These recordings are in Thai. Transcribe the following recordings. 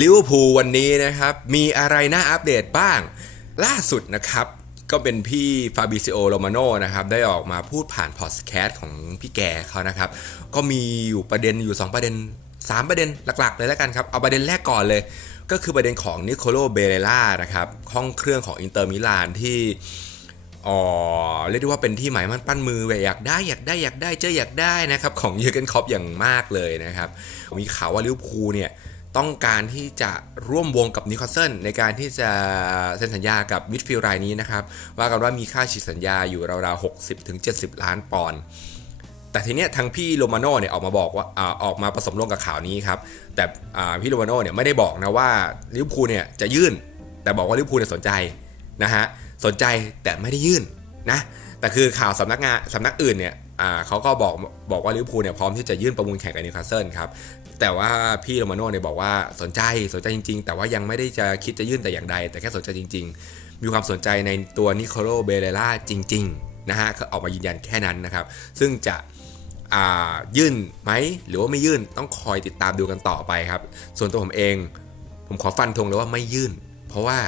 ลิเวอร์พูลวันนี้นะครับ มีอะไรน่าอัปเดตบ้าง ล่าสุดนะครับ ก็เป็นพี่ฟาบิซิโอโรมาโนนะครับ ได้ออกมาพูดผ่านพอดแคสต์ของพี่แกเขานะครับ ก็มีอยู่ประเด็นอยู่ 2 ประเด็น 3 ประเด็นหลักๆ เลยแล้วกันครับ เอาประเด็นแรกก่อนเลย ก็คือประเด็นของนิโคโลเบเรล่านะครับห้องเครื่องของอินเตอร์มิลานที่อ๋อเรียกได้ว่าเป็นที่หมายมั่นปั้นมือแบบอยากได้อยากได้อยากได้เจออยากได้นะครับของเยอร์เกนคอปอย่างมากเลยนะครับ มีข่าวว่าลิเวอร์พูลเนี่ย ต้องการที่จะร่วมวงกับนิโคลเซนในการที่จะเซ็นสัญญากับมิดฟิลด์รายนี้นะครับ ว่ากันว่ามีค่าฉีดสัญญาอยู่ราวๆ 60ถึง70 ล้านปอนด์แต่ทีเนี้ยทางพี่โรมาโน่เนี่ยออกมาบอกว่าออกมาผสมลงกับข่าวนี้ครับ แต่พี่โรมาโน่เนี่ยไม่ได้บอกนะว่าลิเวอร์พูลเนี่ยจะยื่น แต่บอกว่าลิเวอร์พูลเนี่ยสนใจนะฮะสนใจแต่ไม่ได้ยื่นนะแต่คือข่าวสำนักงานสำนักอื่นเนี่ยอ่าเขาก็บอกบอกว่าลิเวอร์พูลเนี่ยพร้อมที่จะยื่นประมูลแข่งกับนิวคาสเซิลครับ แต่ว่าพี่โรมาโน่เนี่ยบอกว่าสนใจสนใจจริง ๆ แต่ว่ายังไม่ได้จะคิดจะยื่นแต่อย่างใด แต่แค่สนใจจริง ๆ มีความสนใจในตัวนิโคโลเบเรล่าจริง ๆ นะฮะเขาออกมายืนยันแค่นั้นนะครับ ซึ่งจะยื่นไหมหรือว่าไม่ยื่นต้องคอยติดตามดูกันต่อไปครับ ส่วนตัวผมเอง ผมขอฟันธงเลยว่าไม่ยื่น เพราะว่า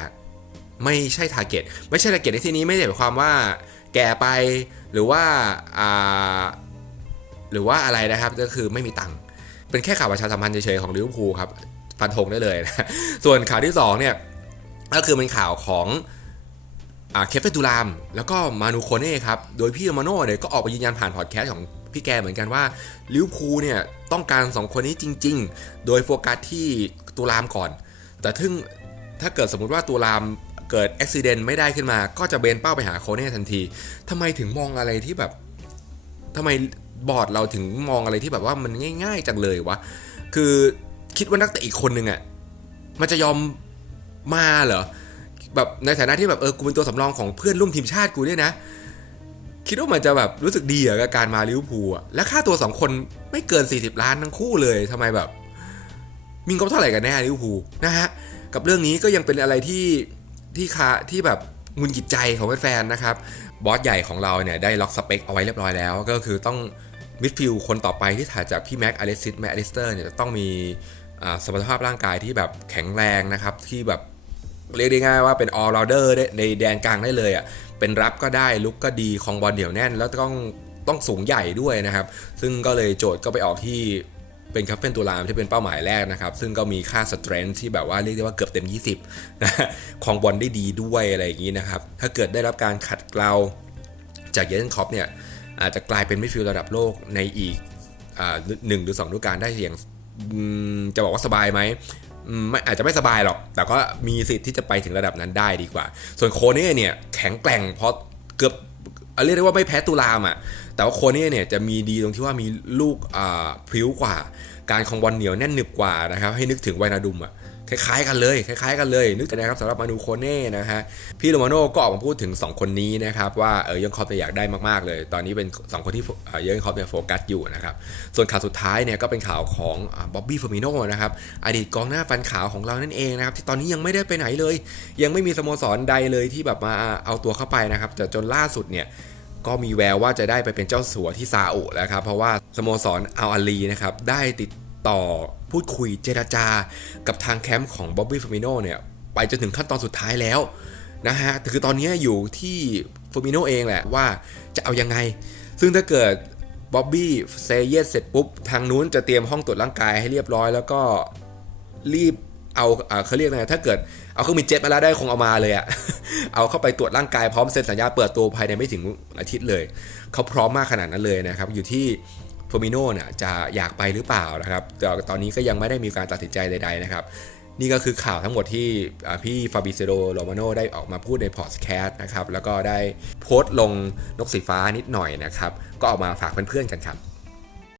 ไม่ใช่ทาร์เก็ตไม่ใช่ทาร์เก็ตในที่นี้ไม่ได้หมายความว่าแก่ไปหรือว่าอ่าหรือว่าอะไรนะครับก็คือไม่มีตังค์ เป็นแค่ข่าวประชาสัมพันธ์เฉยๆของลิเวอร์พูลครับฟันธงได้เลยนะส่วนข่าวที่สองเนี่ยก็คือเป็นข่าวของอ่าเคฟเฟตูลาม แล้วก็มานูโคเน่ครับ โดยพี่มาโน่เนี่ยก็ออกมายืนยันผ่านพอดแคสต์ของพี่แกเหมือนกันว่าลิวพูเนี่ยต้องการ 2 คนนี้จริง ๆ โดยโฟกัสที่ตูลามก่อน แต่ถึงถ้าเกิดสมมุติว่าตูลามเกิดอุบิเหตุไม่ได้ขึ้นมา ก็จะเบนเป้าไปหาโคเน่ทันทีทำไมถึงมองอะไรที่แบบทำไม บอร์ดเราถึงมองอะไรที่แบบว่ามันง่าย ๆจังเลยวะ คือคิดว่านักเตะอีกคนนึงอะมันจะยอมมาเหรอ แบบในฐานะที่แบบเออกูเป็นตัวสำรองของเพื่อนร่วมทีมชาติกูเนี่ยนะ คิดว่ามันจะแบบรู้สึกดีอะกับการมาลิเวอร์พูลอะและค่าตัวสองคนไม่เกิน 40 ล้านทั้งคู่เลยทำไมแบบมีงบเท่าไหร่กันแน่ลิเวอร์พูลนะฮะ กับเรื่องนี้ก็ยังเป็นอะไรที่ที่คาที่แบบงุนกิจใจของแฟนๆนะครับ บอสใหญ่ของเราเนี่ยได้ล็อกสเปคเอาไว้เรียบร้อยแล้ว ก็คือต้องมิดฟิลคนต่อไปที่ถ่ายจากพี่แม็กอเลซิสแม็กอลิสเตอร์เนี่ยจะต้องมีสมรรถภาพร่างกายที่แบบแข็งแรงนะครับที่แบบเรียกได้ง่ายว่าเป็น all rounder ได้ในแดนกลางได้เลยอะเป็นรับก็ได้ลุกก็ดีคองบอลเดี่ยวแน่น แล้วต้องต้องสูงใหญ่ด้วยนะครับ ซึ่งก็เลยโจทย์ก็ไปออกที่ เป็นคัพเฟนตูลามที่เป็นเป้าหมายแรกนะครับ ซึ่งก็มีค่า strength ที่แบบว่าเรียกได้ว่าเกือบเต็ม 20นะคองบอลได้ดีด้วยอะไรอย่างนี้นะครับ ถ้าเกิดได้รับการขัดเกลาจากเยนคอปเนี่ยอาจจะกลายเป็นมิดฟิลด์ระดับโลกในอีกหนึ่งหรือสองฤดูกาลได้อย่างจะบอกว่าสบายไหมอืมไม่อาจจะไม่สบายหรอก แต่ก็มีสิทธิ์ที่จะไปถึงระดับนั้นได้ดีกว่า ส่วนโคเน่เนี่ยแข็งแกร่งเพราะเกือบ เอาเรียกได้ว่าไม่แพ้ตุลามอะ แต่ว่าโคเน่เนี่ยจะมีดีตรงที่ว่ามีลูกอ่าพริ้วกว่า การของบอลเหนียวแน่นหนึบกว่านะครับ ให้นึกถึงไวนาดุมอะ คล้ายๆกันเลยคล้ายๆกันเลย นึกแต่นะครับสำหรับมานูโคเน่นะฮะพี่โรมาโน่ก็ออกมาพูดถึง 2 คนนี้นะครับว่าเออยังคอปเนี่ยอยากได้มากๆเลย ตอนนี้เป็น 2 คนที่เออยังคอปเนี่ยโฟกัสอยู่นะครับส่วนข่าวสุดท้ายเนี่ยก็เป็นข่าวของบ๊อบบี้เฟอร์มิโนนะครับอดีตกองหน้าฟันขาวของเรานั่นเองนะครับที่ตอนนี้ยังไม่ได้ไปไหนเลย ยังไม่มีสโมสรใดเลยที่แบบมาเอาตัวเข้าไปนะครับแต่จนล่าสุดเนี่ยก็มีแววว่าจะได้ไปเป็นเจ้าสัวที่ซาอุแล้วครับเพราะว่าสโมสรอัลอาลีนะครับได้ติดต่อ พูดคุยเจราจากับทางแคมป์ของบ๊อบบี้ฟ r มิโนเนี่ย ไปจนถึงขั้นตอนสุดท้ายแล้วนะฮะคือตอนนี้อยู่ที่ฟ r มิโนเองแหละว่าจะเอายังไง ซึ่งถ้าเกิดบ๊อบบี้เซเยสเสร็จปุ๊บ ทางนู้นจะเตรียมห้องตรวจร่างกายให้เรียบร้อย แล้วก็รีบเอาเอ่อเขาเรียกไงถ้าเกิดเอาเครื่องบินเจ็ตมาแล้วได้คงเอามาเลยอะเอาเข้าไปตรวจร่างกายพร้อมเซ็นสัญญาเปิดตัวภายในไม่ถึงอาทิตย์เลย เขาพร้อมมากขนาดนั้นเลยนะครับ อยู่ที่ โฟมิโน่เนี่ยจะอยากไปหรือเปล่านะครับแต่ตอนนี้ก็ยังไม่ได้มีการตัดสินใจใดๆนะครับ นี่ก็คือข่าวทั้งหมดที่พี่ฟาบิเซโรโรมาโนได้ออกมาพูดในพอดแคสต์นะครับ แล้วก็ได้โพสต์ลงนกสีฟ้านิดหน่อยนะครับ ก็ออกมาฝากเพื่อนๆกันครับ